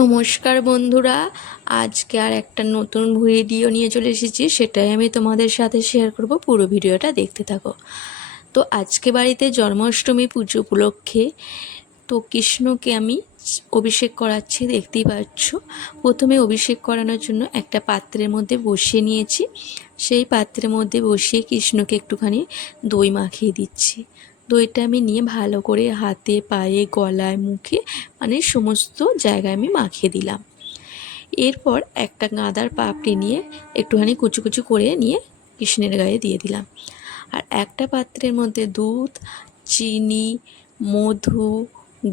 নমস্কার বন্ধুরা, আজকে আর একটা নতুন ভিডিও নিয়ে চলে এসেছি, সেটাই আমি তোমাদের সাথে শেয়ার করব, পুরো ভিডিওটা দেখতে থাকো। তো আজকে বাড়িতে জন্মাষ্টমী পুজো উপলক্ষে তো কৃষ্ণকে আমি অভিষেক করাচ্ছি, দেখতেই পাচ্ছ। প্রথমে অভিষেক করানোর জন্য একটা পাত্রের মধ্যে বসিয়ে নিয়েছি। সেই পাত্রের মধ্যে বসিয়ে কৃষ্ণকে একটুখানি দই মাখিয়ে দিচ্ছি। দইটা আমি নিয়ে ভালো করে হাতে, পায়ে, গলায়, মুখে মানে সমস্ত জায়গায় আমি মাখিয়ে দিলাম। এরপর একটা গাঁদার পাপড়ি নিয়ে একটুখানি কুচু কুচু করে নিয়ে কৃষ্ণের গায়ে দিয়ে দিলাম। আর একটা পাত্রের মধ্যে দুধ, চিনি, মধু,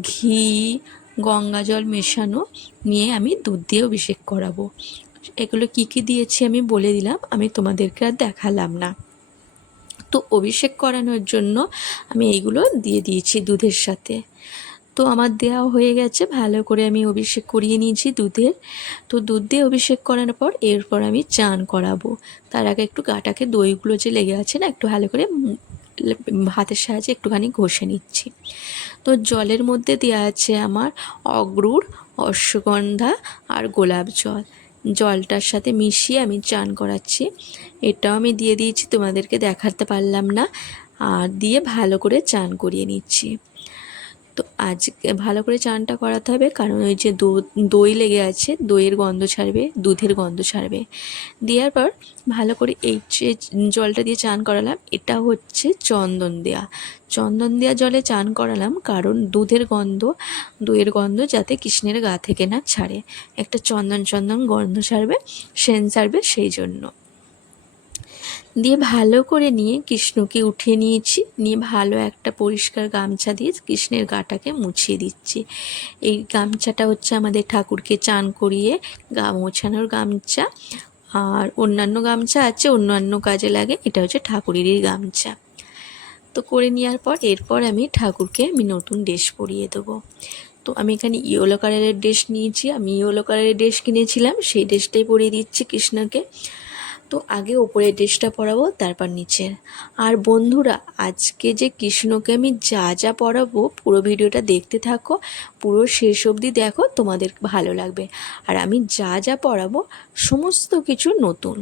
ঘি গঙ্গা জল মেশানো নিয়ে আমি দুধ দিয়ে অভিষেক করাবো। এগুলো কি কি দিয়েছি আমি বলে দিলাম, আমি তোমাদেরকে আর দেখালাম না। তো অভিষেক করানোর জন্য আমি এইগুলো দিয়ে দিয়েছি দুধের সাথে। তো আমার দেওয়া হয়ে গেছে, ভালো করে আমি অভিষেক করিয়ে নিয়েছি দুধের। তো দুধ দিয়ে অভিষেক করানোর পর এরপর আমি চান করাবো। তার আগে একটু গাটাকে দইগুলো যে লেগে আছে না, একটু ভালো করে হাতের সাহায্যে একটুখানি ঘষে নিচ্ছি। তো জলের মধ্যে দেওয়া আছে আমার অগ্রুর অশ্বগন্ধা আর গোলাপ জল। জলটার সাথে মিশিয়ে আমি চান করাচ্ছি। এটাও আমি দিয়ে দিয়েছি, তোমাদেরকে দেখাতে পারলাম না। আর দিয়ে ভালো করে চান করিয়ে নিচ্ছি। তো আজ ভালো করে চানটা করাতে হবে, কারণ ওই যে দই লেগে আছে, দইয়ের গন্ধ ছাড়বে, দুধের গন্ধ ছাড়বে। দেওয়ার পর ভালো করে এই যে জলটা দিয়ে চান করালাম, এটা হচ্ছে চন্দন দেয়া। চন্দন দেওয়া জলে চান করালাম, কারণ দুধের গন্ধ, দইয়ের গন্ধ যাতে কৃষ্ণের গা থেকে না ছাড়ে। একটা চন্দন চন্দন গন্ধ ছাড়বে সেন ছাড়বে সেই জন্য। দিয়ে ভালো করে নিয়ে কৃষ্ণকে উঠিয়ে নিয়েছি। নিয়ে ভালো একটা পরিষ্কার গামছা দিয়ে কৃষ্ণের গাটাকে মুছিয়ে দিচ্ছি। এই গামছাটা হচ্ছে আমাদের ঠাকুরকে চান করিয়ে গা মোছানোর গামছা। আর অন্যান্য গামছা আছে, অন্যান্য কাজে লাগে, এটা হচ্ছে ঠাকুরেরই গামছা। তো করে নেওয়ার পর এরপর আমি ঠাকুরকে আমি নতুন ড্রেস পরিয়ে দেবো। তো আমি এখানে ইয়েলো কালারের ড্রেস নিয়েছি। আমি ইয়েলো কালারের ড্রেস কিনেছিলাম, সেই ড্রেসটাই পরিয়ে দিচ্ছি কৃষ্ণকে। তো আগে ওপরের ড্রেসটা পরাবো, তারপর নিচের আর বন্ধুরা, আজকে যে কৃষ্ণকে আমি যা যা পরাবো, পুরো ভিডিওটা দেখতে থাকো, পুরো শেষ অবধি দেখো, তোমাদের ভালো লাগবে। আর আমি যা যা পরাবো, সমস্ত কিছু নতুন।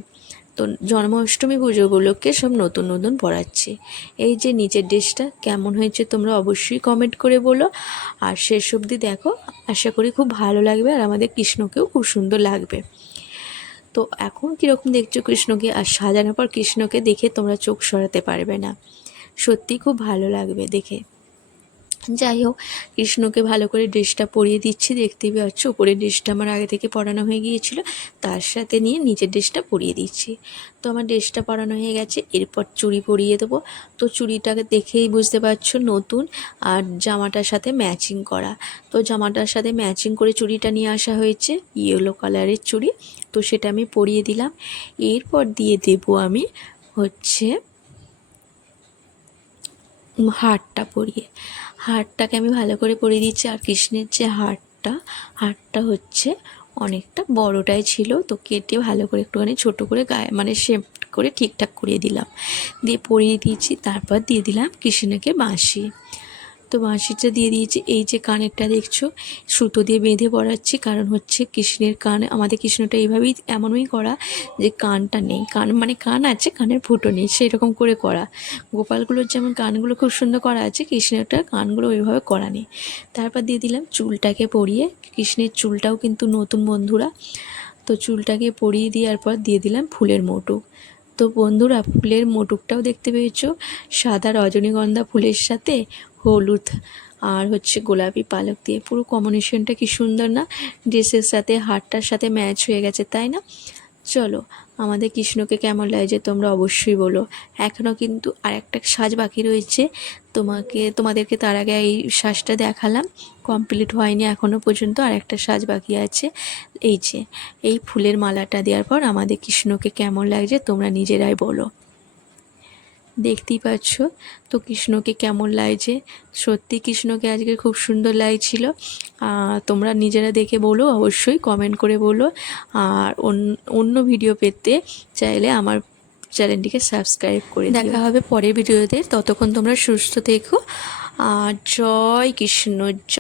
তো জন্মাষ্টমী পুজো উপলক্ষে সব নতুন নতুন পড়াচ্ছি এই যে নিচের ড্রেসটা, কেমন হয়েছে তোমরা অবশ্যই কমেন্ট করে বলো। আর শেষ অবধি দেখো, আশা করি খুব ভালো লাগবে আর আমাদের কৃষ্ণকেও খুব সুন্দর লাগবে। তো এখন কীরকম দেখছ কৃষ্ণকে? আর সাজানোর পর কৃষ্ণকে দেখে তোমরা চোখ সরাতে পারবে না। সত্যি খুব ভালো লাগবে দেখে। যাই হোক, কৃষ্ণকে ভালো করে ড্রেসটা পরিয়ে দিচ্ছি। দেখতেই পাচ্ছ উপরের ড্রেসটা আমার আগে থেকে পরানো হয়ে গিয়েছিল। তার সাথে নিয়ে নিজের ড্রেসটা পরিয়ে দিচ্ছি। তো আমার ড্রেসটা পরানো হয়ে গেছে, এরপর চুড়ি পরিয়ে দেবো। তো চুড়িটাকে দেখেই বুঝতে পারছ, নতুন আর জামাটার সাথে ম্যাচিং করা। তো জামাটার সাথে ম্যাচিং করে চুড়িটা নিয়ে আসা হয়েছে ইয়েলো কালারের চুড়ি। তো সেটা আমি পরিয়ে দিলাম। এরপর দিয়ে দেব আমি হচ্ছে হারটা পরিয়ে। হারটাকে আমি ভালো করে পরিয়ে দিচ্ছি। আর কৃষ্ণের যে হাড়টা হাড়টা হচ্ছে অনেকটা বড়টাই ছিল। তো কেটে ভালো করে একটুখানি ছোটো করে গায়ে মানে শেপ করে ঠিকঠাক করিয়ে দিলাম। দিয়ে পরিয়ে দিয়েছি, তারপর দিয়ে দিলাম কৃষ্ণকে বাঁশি। তো বাঁশিটা দিয়ে দিয়েছি। এই যে কানেরটা দেখছ, সুতো দিয়ে বেঁধে পড়াচ্ছি কারণ হচ্ছে কৃষ্ণের কান, আমাদের কৃষ্ণটা এইভাবেই এমনই করা যে কানটা নেই। কান মানে কান আছে, কানের ফুটো নেই, সেরকম করে করা। গোপালগুলোর যেমন কানগুলো খুব সুন্দর করা আছে কৃষ্ণেরটা কানগুলো ওইভাবে করা নেই। তারপর দিয়ে দিলাম চুলটাকে পরিয়ে, কৃষ্ণের চুলটাও কিন্তু নতুন বন্ধুরা। তো চুলটাকে পরিয়ে দেওয়ার পর দিয়ে দিলাম ফুলের মোটুক। তো বন্ধুরা, ফুলের মোটুকটাও দেখতে পেয়েছ। সাদা রজনীগন্ধা ফুলের সাথে হলুদ আর হচ্ছে গোলাপি পালক দিয়ে। পুরো কম্বিনেশনটা কি সুন্দর না? ড্রেসের সাথে, হারটার সাথে ম্যাচ হয়ে গেছে, তাই না? চলো, আমাদের কৃষ্ণকে কেমন লাগছে তোমরা অবশ্যই বলো। এখনও কিন্তু আর একটা সাজ বাকি রয়েছে। তোমাকে, তোমাদেরকে তার আগে এই সাজটা দেখালাম। কমপ্লিট হয়নি এখনও পর্যন্ত আর একটা সাজ বাকি আছে। এই যে, এই ফুলের মালাটা দেওয়ার পর আমাদের কৃষ্ণকে কেমন লাগছে তোমরা নিজেরাই বলো। দেখতেই পাচ্ছ। তো কৃষ্ণকে কেমন লাগছে? সত্যি কৃষ্ণকে আজকে খুব সুন্দর লাগছিল। তোমরা নিজেরা দেখে বলো, অবশ্যই কমেন্ট করে বলো। আর অন্য ভিডিও পেতে চাইলে আমার চ্যানেলটিকে সাবস্ক্রাইব করে দেখা হবে পরের ভিডিওতে ততক্ষণ তোমরা সুস্থ থেকো। আর জয় কৃষ্ণ